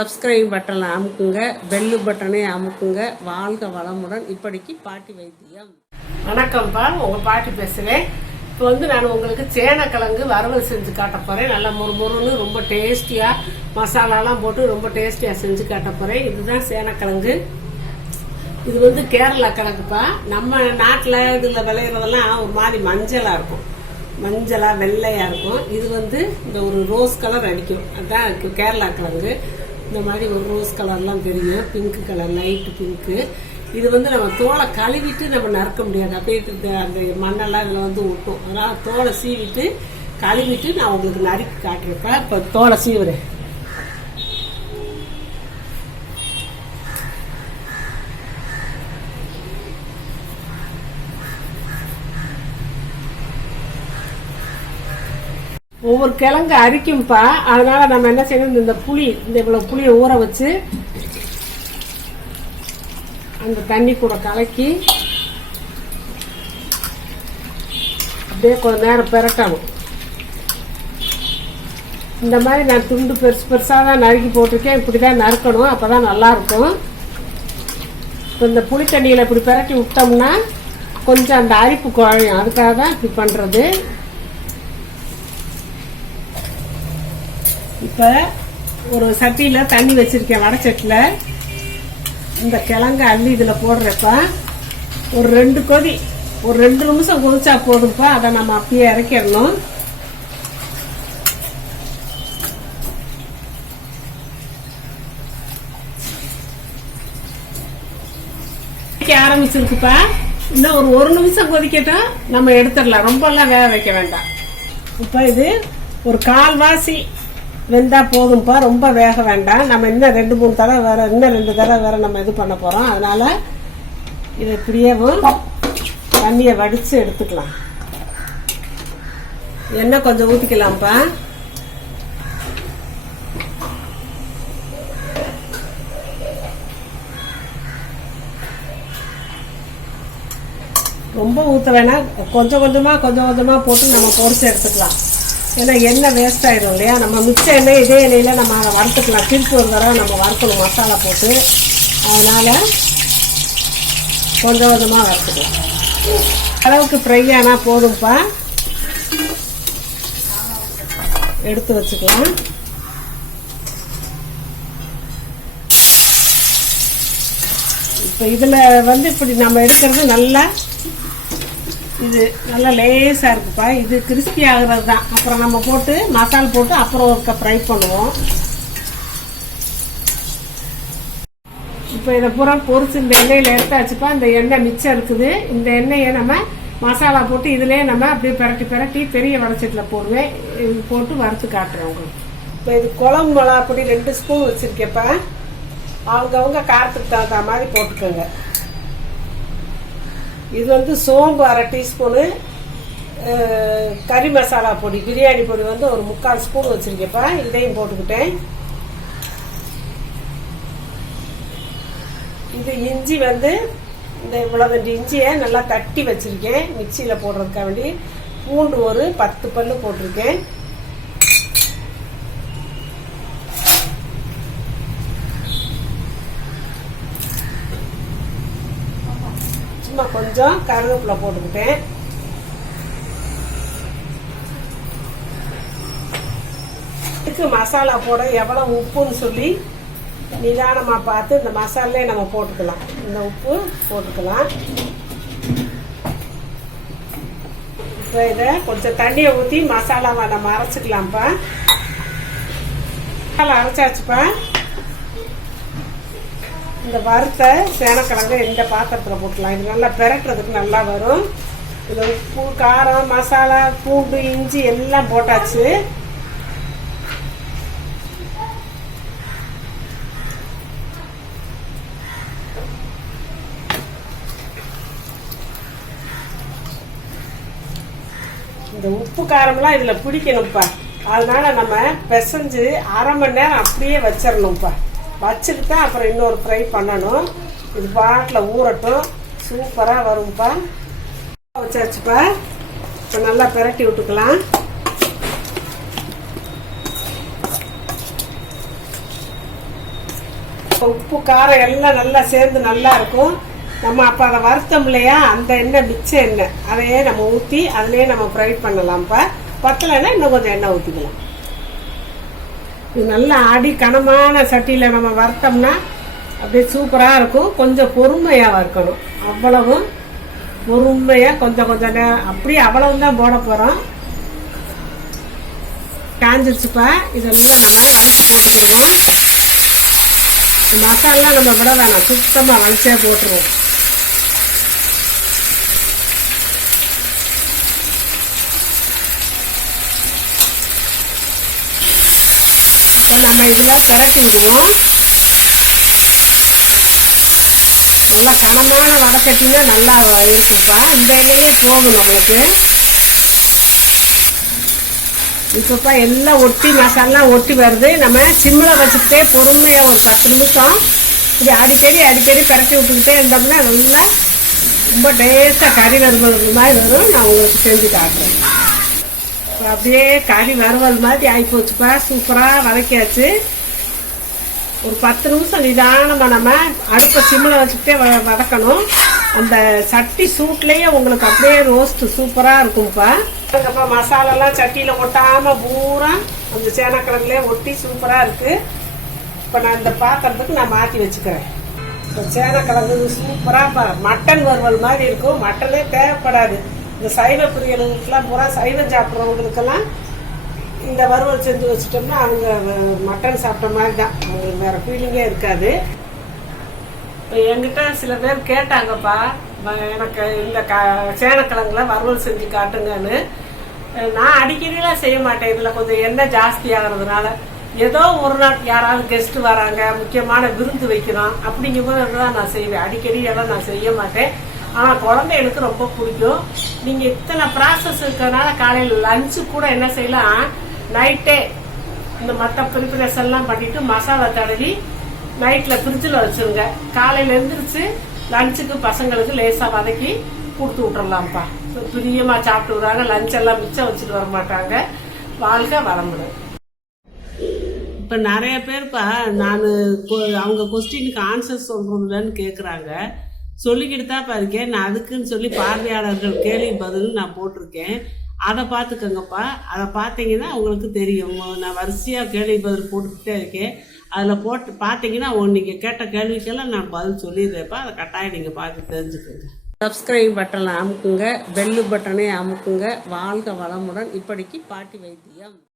Subscribe பட்டனை அமுக்குங்க, bell பட்டனை அமுக்குங்க. வாழ்க வளமுடன். இப்படிக்கு பாட்டி வைத்தியம். வணக்கம்ப்பா, உங்கள் பாட்டி பேசுகிறேன். இப்போ நான் உங்களுக்கு சேனக்கிழங்கு வறுவல் செஞ்சு காட்ட போகிறேன். நல்லா முறுமுறுன்னு ரொம்ப டேஸ்டியாக மசாலாலாம் போட்டு ரொம்ப டேஸ்டியாக செஞ்சு காட்ட போகிறேன். இதுதான் சேனக்கிழங்கு. இது கேரளா கிழங்குப்பா. நம்ம நாட்டில் இதில் விளையிறதெல்லாம் ஒரு மாதிரி மஞ்சளாக இருக்கும், மஞ்சளாக வெள்ளையாக இருக்கும். இது இந்த ஒரு ரோஸ் கலர் அடிக்கும். அதுதான் கேரளா கிழங்கு. இந்த மாதிரி ஒரு ரோஸ் கலர்லாம் தெரியும், பிங்க் கலர், லைட்டு பிங்க்கு. இது நம்ம தோலை கழுவிட்டு நம்ம நறுக்க முடியாது, அப்படியே அந்த மண்ணெல்லாம் இதில் விட்டும். அதனால் தோலை சீவிட்டு கழுவிட்டு நான் உங்களுக்கு நறுக்கி காட்டுறேன்ப்பா. இப்போ தோலை சீவுறேன். ஒவ்வொரு கிழங்கு அரிக்கும்பா. அதனால நம்ம என்ன செய்யணும், இந்த இவ்வளவு புளியை ஊற வச்சு அந்த தண்ணி கூட கலக்கி அப்படியே கொஞ்ச நேரம் பெரட்டணும். இந்த மாதிரி நான் துண்டு பெருசு பெருசாக தான் நறுக்கி போட்டிருக்கேன். இப்படிதான் நறுக்கணும், அப்பதான் நல்லா இருக்கும். இப்போ இந்த புளி தண்ணியில் இப்படி பெரட்டி விட்டோம்னா கொஞ்சம் அந்த அரிப்பு குழையும். அதுக்காக தான் இப்படி பண்றது. இப்போ ஒரு சட்டியில் தண்ணி வச்சிருக்கேன், வடச்சட்டில். இந்த கிழங்கு அள்ளி இதில் போடுறப்ப ஒரு 2 நிமிஷம் கொதிச்சா போதும்ப்பா. அதை நம்ம அப்படியே இறக்கிடணும். ஆரம்பிச்சிருக்குப்பா. இன்னும் ஒரு நிமிஷம் கொதிக்கட்டும், நம்ம எடுத்துடலாம். ரொம்பலாம் வேக வைக்க வேண்டாம். இப்போ இது ஒரு கால்வாசி வெந்தா போதும்ப்பா, ரொம்ப வேக வேண்டாம். நம்ம இன்னும் 2-3 தடவை வேற, இன்னும் 2 தடவை வேற நம்ம இது பண்ண போறோம். அதனால இதை இப்படியேவும் தண்ணியை வடிச்சு எடுத்துக்கலாம். எண்ணெய் கொஞ்சம் ஊத்திக்கலாம்ப்பா. ரொம்ப ஊத்த வேணாம், கொஞ்சம் கொஞ்சமா போட்டு நம்ம பொரிச்சு எடுத்துக்கலாம். ஏன்னா எண்ணெய் வேஸ்ட் ஆயிடும் இல்லையா. நம்ம மிச்ச எண்ணெய் இதே எண்ணெயில நம்ம அதை வறுத்துக்கலாம். திருப்பி ஒரு தடவை நம்ம வறுக்கணும் மசாலா போட்டு. அதனால கொஞ்சம் கொஞ்சமாக வறுத்துக்கலாம். அளவுக்கு ஃப்ரை ஆனால் போதும்ப்பா, எடுத்து வச்சுக்கலாம். இப்போ இதில் இப்படி நம்ம எடுக்கிறது நல்லா, இது நல்லா லேசாக இருக்குப்பா. இது கிறிஸ்பி ஆகுறது தான். அப்புறம் நம்ம போட்டு மசாலா போட்டு அப்புறம் ஒருக்க ஃப்ரை பண்ணுவோம். இப்போ இதை பூரா பொரிச்சு இந்த எண்ணெயில் எடுத்தாச்சுப்பா. இந்த எண்ணெய் மிச்சம் இருக்குது. இந்த எண்ணெயை நம்ம மசாலா போட்டு இதுலேயே நம்ம அப்படியே பிரட்டி பெரிய வடச்சட்டில் போடுவேன். இது போட்டு வறுத்து காட்டுறேன் உங்களுக்கு. இப்போ இது குழம்பு மிளகா பொடி 2 ஸ்பூன் வச்சுருக்கேப்பா. அவங்கவுங்க காரத்துக்கு தகுந்த மாதிரி போட்டுக்கோங்க. இது சோம்பு 1/2 டீஸ்பூனு, கறி மசாலா பொடி, பிரியாணி பொடி ஒரு 3/4 ஸ்பூன் வச்சிருக்கேப்பா. இதையும் போட்டுக்கிட்டேன். இது இஞ்சி இந்த இவ்வளவு இஞ்சியை நல்லா தட்டி வச்சிருக்கேன் மிக்சியில் போடுறதுக்காக வேண்டி. பூண்டு ஒரு 10 பல்லு போட்டிருக்கேன். சும்மா கொஞ்சம் கருவேப்பிலை போட்டுக்கிட்டேன். இதுக்கு மசாலா போட எவ்வளவு உப்புன்னு சொல்லி நிதானமா பார்த்து இந்த மசாலே நம்ம போட்டுக்கலாம். இந்த உப்பு போட்டுக்கலாம். இப்போ இதை கொஞ்சம் தண்ணியை ஊற்றி மசாலாவை நம்ம அரைச்சிக்கலாம்ப்பா. மசாலா அரைச்சாச்சுப்பா. இந்த வறுத்த சேனக்கிழங்கு இந்த பாத்திரத்தில் போட்டுக்கலாம். இது நல்லா பெரட்டுறதுக்கு நல்லா வரும். இதில் உப்பு, காரம், மசாலா, பூண்டு, இஞ்சி எல்லாம் போட்டாச்சு. இந்த உப்பு காரம்லாம் இதில் பிடிக்கணும்ப்பா. அதனால நம்ம பிசைஞ்சு 1/2 மணி நேரம் அப்படியே வச்சிடணும்ப்பா. வச்சுட்டு தான் அப்புறம் இன்னொரு ஃப்ரை பண்ணணும். இது பாட்டில் ஊறட்டும், சூப்பராக வரும்ப்பா. வச்சாச்சுப்பா. இப்போ நல்லா பிரட்டி விட்டுக்கலாம். உப்பு காரம் எல்லாம் நல்லா சேர்ந்து நல்லா இருக்கும். நம்ம அப்போ அதை வறுத்தோம் இல்லையா, அந்த எண்ணெய் மிச்ச எண்ணெய் அதையே நம்ம ஊற்றி அதிலே நம்ம ஃப்ரை பண்ணலாம்ப்பா. பத்தலைன்னா இன்னும் கொஞ்சம் எண்ணெய் ஊற்றிக்கலாம். இது நல்லா ஆடி கனமான சட்டியில் நம்ம வறுத்தோம்னா அப்படியே சூப்பராக இருக்கும். கொஞ்சம் பொறுமையாக வறுக்கணும். அவ்வளவும் பொறுமையாக கொஞ்சம் கொஞ்சம் அப்படியே அவ்வளவு தான் போட போகிறோம். காஞ்சிருச்சுப்பா. இதெல்லாம் நம்ம வறுத்து போட்டுக்கிடுவோம். மசாலா நம்ம விட வேணாம், சுத்தமாக வளைச்சே போட்டுருவோம். இப்போ நம்ம இதில் திரட்டி விடுவோம். நல்லா கனமான வடக்கட்டினா நல்லா இருக்குப்பா. இந்த எண்ணெயே போகும் நம்மளுக்கு. இப்போப்பா எல்லாம் ஒட்டி மசாலா ஒட்டி வருது. நம்ம சிம்மில் வச்சுக்கிட்டே பொறுமையாக ஒரு 10 நிமிஷம் இப்படி அடிக்கடி பரட்டி விட்டுக்கிட்டே இருந்தோம்னா நல்லா ரொம்ப டேஸ்ட்டாக கறி வறுவல் மாதிரி வரும். நான் உங்களுக்கு செஞ்சு காட்டுறேன். அப்படியே கறி வறுவல் மாதிரி ஆகிப்போச்சுப்பா. சூப்பராக வதக்கியாச்சு. ஒரு 10 நிமிஷம் நிதானமாக நம்ம அடுப்பை சிம்மில் வச்சுக்கிட்டே வதக்கணும். அந்த சட்டி சூட்லேயே உங்களுக்கு அப்படியே ரோஸ்ட்டு சூப்பராக இருக்கும்ப்பா. அதுக்கப்புறம் மசாலாலாம் சட்டியில் ஒட்டாமல் பூரா அந்த சேனக்கிழங்குலேயே ஒட்டி சூப்பராக இருக்குது. இப்போ நான் இந்த பாத்திரத்துக்கு நான் மாற்றி வச்சுக்கிறேன். இப்போ சேனக்கிழங்கு சூப்பராக மட்டன் வறுவல் மாதிரி இருக்கும். மட்டனே தேவைப்படாது. இந்த சைவ பிரியர்களுக்கெல்லாம் பூரா சைவம் சாப்பிட்றவங்களுக்கெல்லாம் இந்த வறுவல் செஞ்சு வச்சுட்டோம்னா அவங்க மட்டன் சாப்பிட்ட மாதிரி தான். அவங்களுக்கு வேறு ஃபீலிங்கே இருக்காது. இப்போ என்கிட்ட சில பேர் கேட்டாங்கப்பா, எனக்கு இந்த சேனக்கிழங்குல வறுவல் செஞ்சு காட்டுங்கன்னு. நான் அடிக்கடிலாம் செய்ய மாட்டேன். இதில் கொஞ்சம் எண்ணெய் ஜாஸ்தி ஆகிறதுனால ஏதோ ஒரு நாள் யாராவது கெஸ்ட்டு வராங்க, முக்கியமான விருந்து வைக்கிறோம் அப்படிங்கும்போது தான் நான் செய்வேன். அடிக்கடி எல்லாம் நான் செய்ய மாட்டேன். ஆனால் குழந்தை எனக்கு ரொம்ப பிடிக்கும். நீங்கள் இத்தனை ப்ராசஸ் இருக்கிறதுனால காலையில் லஞ்சு கூட என்ன செய்யலாம், நைட்டே இந்த மற்ற ப்ரிப்பரேஷன் எல்லாம் பண்ணிட்டு மசாலா தடவி நைட்டில் ஃப்ரிட்ஜில் வச்சுருங்க. காலையில் எழுந்திரிச்சு லஞ்சுக்கு பசங்களுக்கு லேசாக வதக்கி கொடுத்து விட்டுறலாம்ப்பா. பிரியமாக சாப்பிட்டு விடுறாங்க. லஞ்ச் எல்லாம் மிச்சம் வச்சுட்டு வர மாட்டாங்க. வாழ்க்கை வளமுடன். இப்போ நிறைய பேர்ப்பா நான் அவங்க கொஸ்டினுக்கு ஆன்சர் சொல்கிறதுலன்னு கேட்குறாங்க. சொல்லிக்கிட்டு தான் இருக்கேன். நான் அதுக்குன்னு சொல்லி பார்வையாளர்கள் கேள்வி பதில் நான் போட்டிருக்கேன். அதை பார்த்துக்கங்கப்பா. அதை பார்த்தீங்கன்னா உங்களுக்கு தெரியும். நான் வரிசையாக கேள்வி பதில் போட்டுக்கிட்டே இருக்கேன். அதில் போட்டு பார்த்தீங்கன்னா நீங்கள் கேட்ட கேள்விக்கெல்லாம் நான் பதில் சொல்லிடுறேன்ப்பா. அதை கட்டாயம் நீங்கள் பார்த்து தெரிஞ்சுக்கோங்க. சப்ஸ்கிரைப் பட்டனை அமுக்குங்க, பெல்லு பட்டனை அமுக்குங்க. வாழ்க வளமுடன். இப்படிக்கு பாட்டி வைத்தியம்.